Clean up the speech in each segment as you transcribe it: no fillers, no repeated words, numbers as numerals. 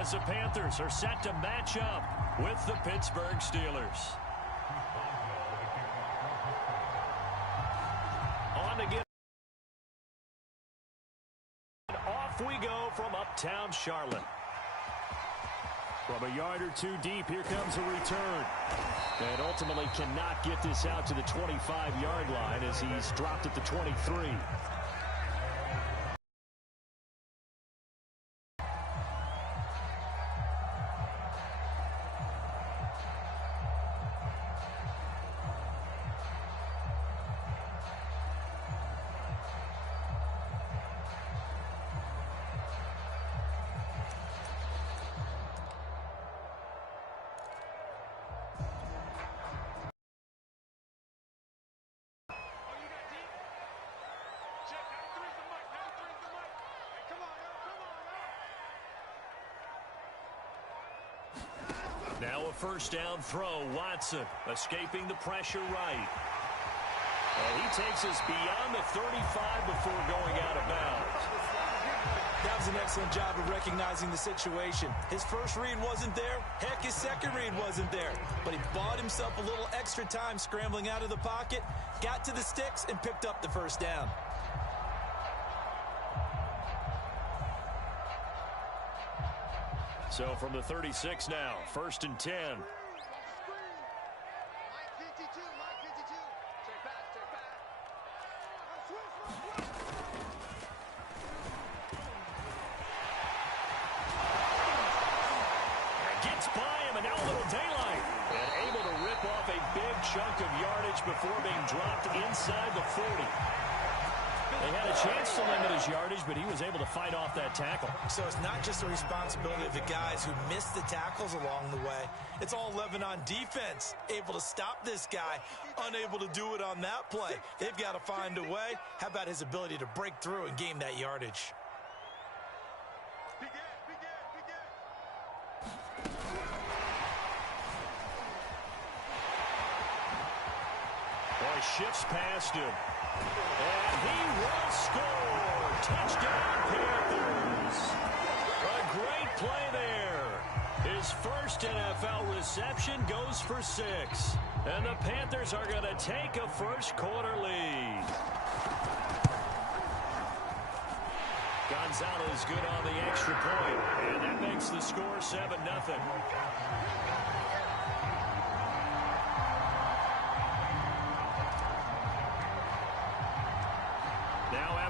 as the Panthers are set to match up with the Pittsburgh Steelers. On to get off we go from uptown Charlotte. From a yard or two deep, here comes a return. And ultimately cannot get this out to the 25-yard line as he's dropped at the 23. Now a first down throw. Watson escaping the pressure right. And he takes us beyond the 35 before going out of bounds. That was an excellent job of recognizing the situation. His first read wasn't there. Heck, his second read wasn't there. But he bought himself a little extra time scrambling out of the pocket, got to the sticks, and picked up the first down. So from the 36 now, 1st and 10. Gets by him, and now a little daylight. And able to rip off a big chunk of yardage before being dropped inside the 40. They had a chance to limit his yardage, but he was able to fight off that tackle. So it's not just the responsibility of the guys who missed the tackles along the way. It's all 11 on defense, able to stop this guy, unable to do it on that play. They've got to find a way. How about his ability to break through and gain that yardage? Boy, shifts past him. And he will score. Touchdown, Panthers. A great play there. His first NFL reception goes for 6. And the Panthers are going to take a first quarter lead. Gonzalez good on the extra point. And that makes the score 7-0.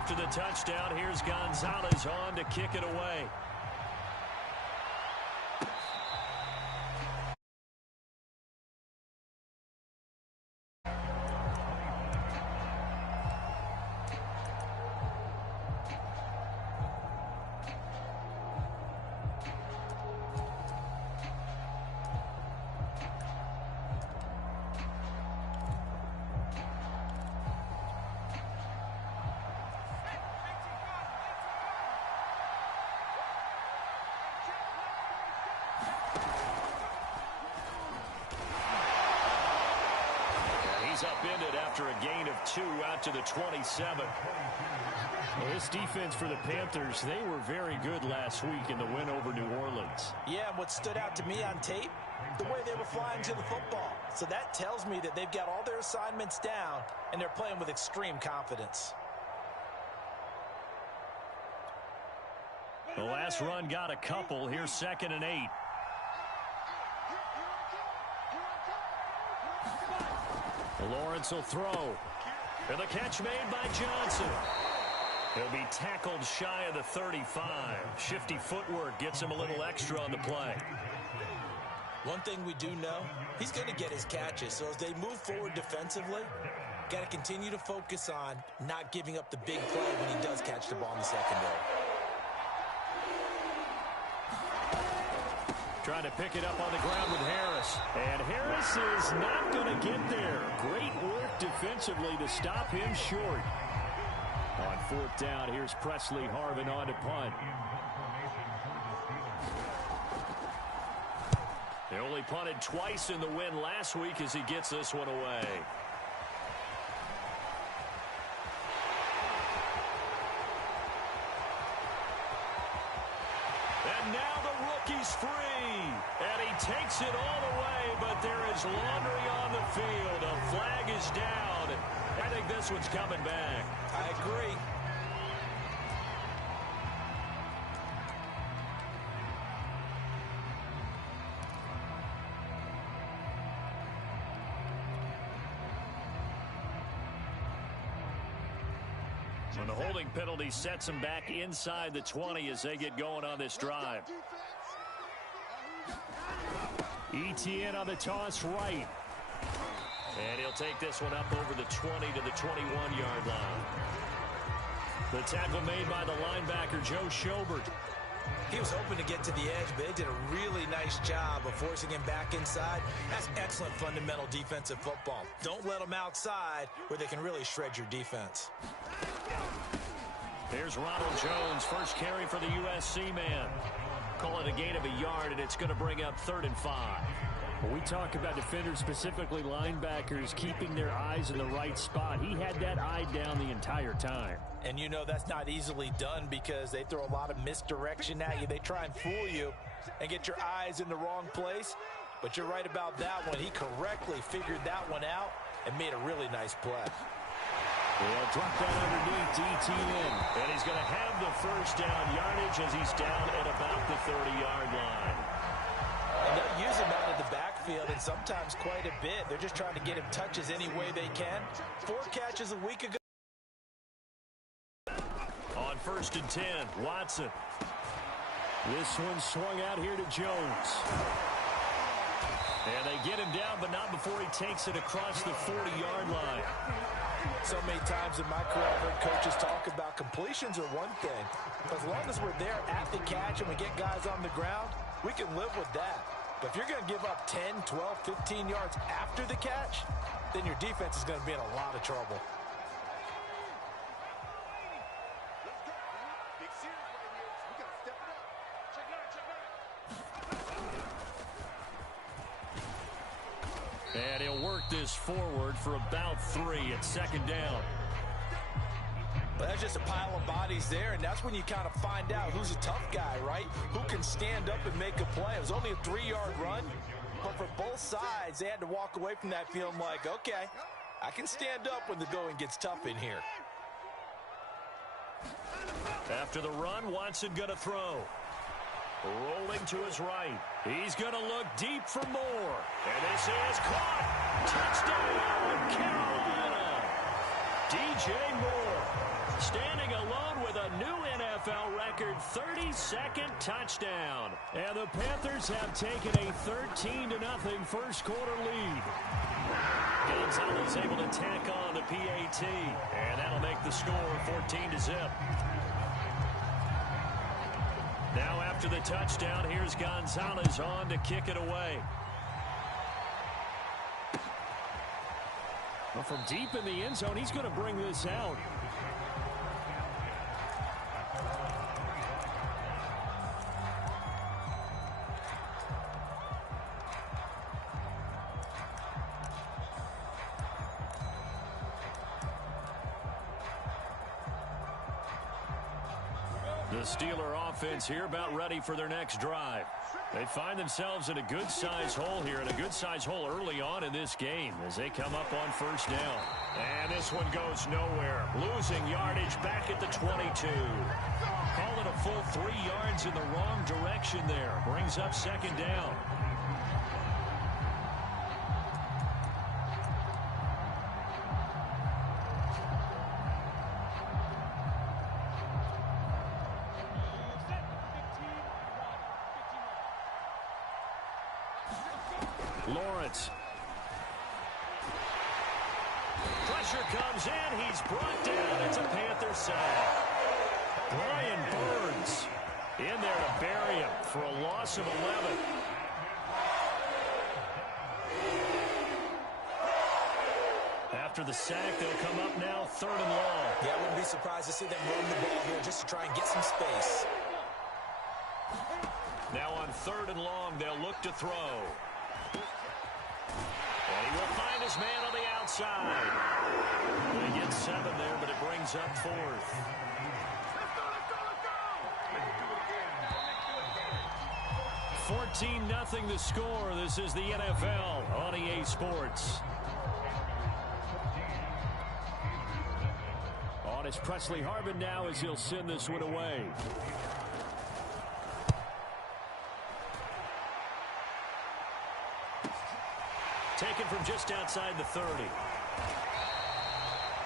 After the touchdown, here's Gonzalez on to kick it away. Upended after a gain of 2 out to the 27. Well, this defense for the Panthers, they were very good last week in the win over New Orleans. Yeah, and what stood out to me on tape, the way they were flying to the football. So that tells me that they've got all their assignments down, and they're playing with extreme confidence. The last run got a couple. Here's 2nd and 8. Lawrence will throw. And the catch made by Johnson. He'll be tackled shy of the 35. Shifty footwork gets him a little extra on the play. One thing we do know, he's going to get his catches. So as they move forward defensively, got to continue to focus on not giving up the big play when he does catch the ball in the secondary. Trying to pick it up on the ground with Harris. And Harris is not going to get there. Great work defensively to stop him short. On 4th down, here's Presley Harvin on to punt. They only punted twice in the win last week as he gets this one away. And now the He's free. And he takes it all the way, but there is laundry on the field. A flag is down. I think this one's coming back. I agree. And the holding penalty sets them back inside the 20 as they get going on this drive. ETN on the toss right. And he'll take this one up over the 20 to the 21-yard line. The tackle made by the linebacker, Joe Schobert. He was hoping to get to the edge, but they did a really nice job of forcing him back inside. That's excellent fundamental defensive football. Don't let them outside where they can really shred your defense. Here's Ronald Jones, first carry for the USC man. Call it a gain of a yard, and it's going to bring up 3rd and 5. When we talk about defenders, specifically linebackers, keeping their eyes in the right spot, he had that eye down the entire time. And you know that's not easily done because they throw a lot of misdirection at you. They try and fool you and get your eyes in the wrong place. But you're right about that one. He correctly figured that one out and made a really nice play. He'll drop that underneath DTN. And he's going to have the first down yardage as he's down at about the 30-yard line. And they'll use him out of the backfield, and sometimes quite a bit. They're just trying to get him touches any way they can. 4 catches a week ago. On 1st and 10, Watson. This one swung out here to Jones. And they get him down, but not before he takes it across the 40-yard line. So many times in my career, I've heard coaches talk about completions are one thing. As long as we're there at the catch and we get guys on the ground, we can live with that. But if you're going to give up 10, 12, 15 yards after the catch, then your defense is going to be in a lot of trouble. And he'll work this forward for about 3 at 2nd down. Well, that's just a pile of bodies there, and that's when you kind of find out who's a tough guy, right? Who can stand up and make a play. It was only a 3-yard run, but for both sides, they had to walk away from that feeling like, okay, I can stand up when the going gets tough in here. After the run, Watson going to throw. Rolling to his right. He's going to look deep for more. And this is caught. Touchdown, Carolina. DJ Moore standing alone with a new NFL record 32nd touchdown. And the Panthers have taken a 13-0 first quarter lead. Gonzalez able to tack on the PAT. And that'll make the score 14-0. Now after the touchdown, here's Gonzalez on to kick it away. Well, from deep in the end zone, he's going to bring this out. The Steeler offense here about ready for their next drive. They find themselves in a good-sized hole here, and a good-sized hole early on in this game as they come up on 1st down. And this one goes nowhere. Losing yardage back at the 22. Call it a full 3 yards in the wrong direction there. Brings up 2nd down. Lawrence. Pressure comes in. He's brought down. It's a Panther sack. Brian Burns in there to bury him for a loss of 11. After the sack, they'll come up now 3rd and long. Yeah, I wouldn't be surprised to see them run the ball here just to try and get some space. Now on 3rd and long, they'll look to throw. And he will find his man on the outside. They get 7 there, but it brings up 4th. 14-0 the score. This is the NFL on EA Sports. On is Presley Harvin now as he'll send this one away. Taken from just outside the 30.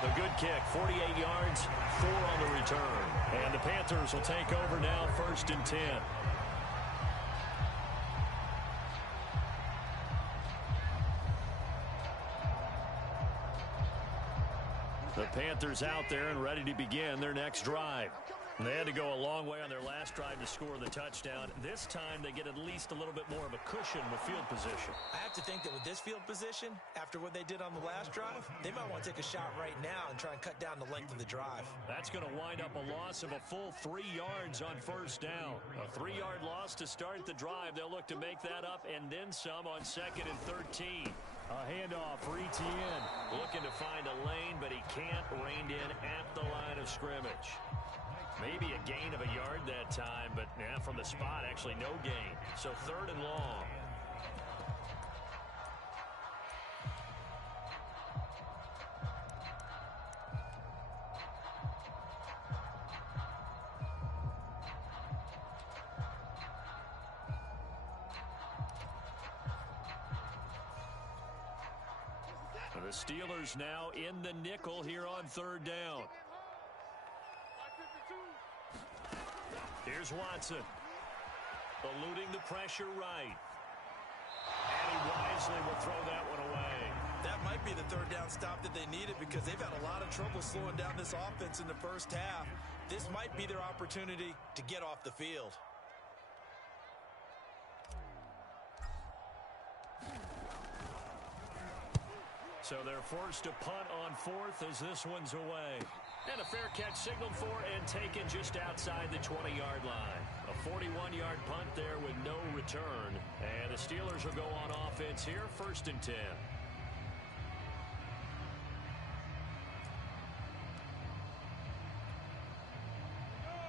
A good kick, 48 yards, 4 on the return. And the Panthers will take over now, 1st and 10. The Panthers out there and ready to begin their next drive. They had to go a long way on their last drive to score the touchdown. This time they get at least a little bit more of a cushion with field position. I have to think that with this field position, after what they did on the last drive, they might want to take a shot right now and try and cut down the length of the drive. That's going to wind up a loss of a full 3 yards on 1st down. A 3-yard loss to start the drive. They'll look to make that up and then some on 2nd and 13. A handoff for Etienne. Looking to find a lane, but he can't. Reined in at the line of scrimmage. Maybe a gain of a yard that time, but yeah, from the spot, actually no gain. So 3rd and long. The Steelers now in the nickel here on 3rd down. Here's Watson. Eluding the pressure right. And he wisely will throw that one away. That might be the 3rd down stop that they needed because they've had a lot of trouble slowing down this offense in the 1st half. This might be their opportunity to get off the field. So they're forced to punt on 4th as this one's away. And a fair catch signaled for and taken just outside the 20-yard line. A 41-yard punt there with no return. And the Steelers will go on offense here, 1st and 10.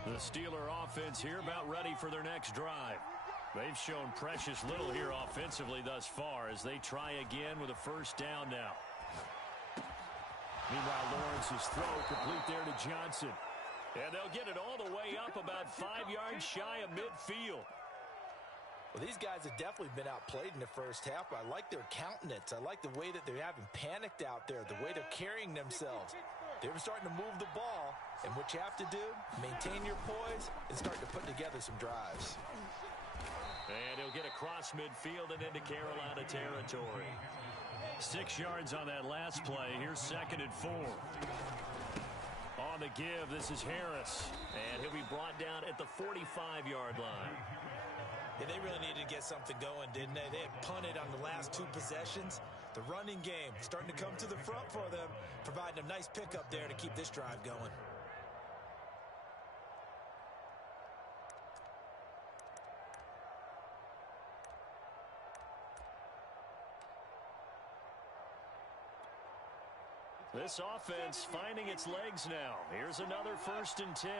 The Steeler offense here about ready for their next drive. They've shown precious little here offensively thus far as they try again with a 1st down now. Meanwhile, Lawrence's throw complete there to Johnson. And they'll get it all the way up about 5 yards shy of midfield. Well, these guys have definitely been outplayed in the 1st half. I like their countenance. I like the way that they haven't panicked out there, the way they're carrying themselves. They're starting to move the ball, and what you have to do, maintain your poise and start to put together some drives. And he'll get across midfield and into Carolina territory. 6 yards on that last play. Here's 2nd and 4. On the give, this is Harris. And he'll be brought down at the 45-yard line. Yeah, they really needed to get something going, didn't they? They had punted on the last 2 possessions. The running game starting to come to the front for them, providing a nice pickup there to keep this drive going. This offense finding its legs now. Here's another 1st and 10.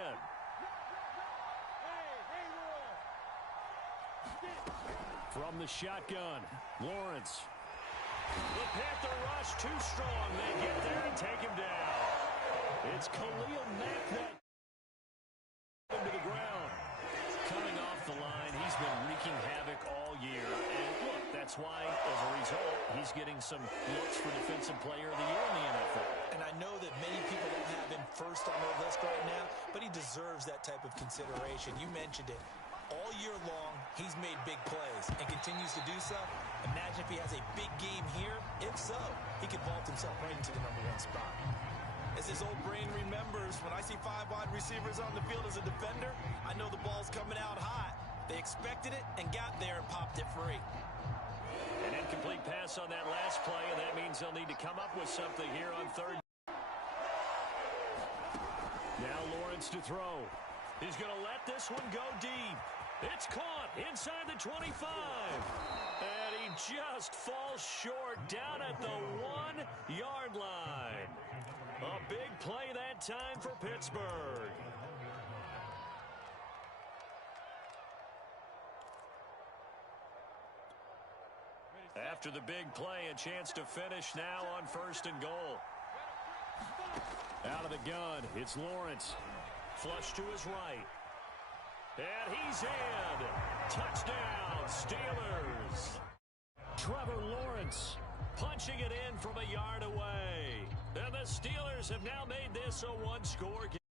From the shotgun, Lawrence. The Panther rush too strong. They get there and take him down. It's Khalil Mack that him to the ground. Coming off the line, he's been wreaking havoc all year. And look, that's why, as a result, he's getting some looks for Defensive Player of the Year in the NFL. And I know that many people don't have him first on their list right now, but he deserves that type of consideration. You mentioned it. All year long, he's made big plays and continues to do so. Imagine if he has a big game here. If so, he could vault himself right into the #1 spot. As his old brain remembers, when I see 5 wide receivers on the field as a defender, I know the ball's coming out hot. They expected it and got there and popped it free. An incomplete pass on that last play, and that means they'll need to come up with something here on 3rd. Now Lawrence to throw. He's going to let this one go deep. It's caught inside the 25. And he just falls short down at the 1-yard line. A big play that time for Pittsburgh. – After the big play, a chance to finish now on 1st and goal. Out of the gun, it's Lawrence. Flush to his right. And he's in. Touchdown, Steelers. Trevor Lawrence Punching it in from a yard away. And the Steelers have now made this a one-score game.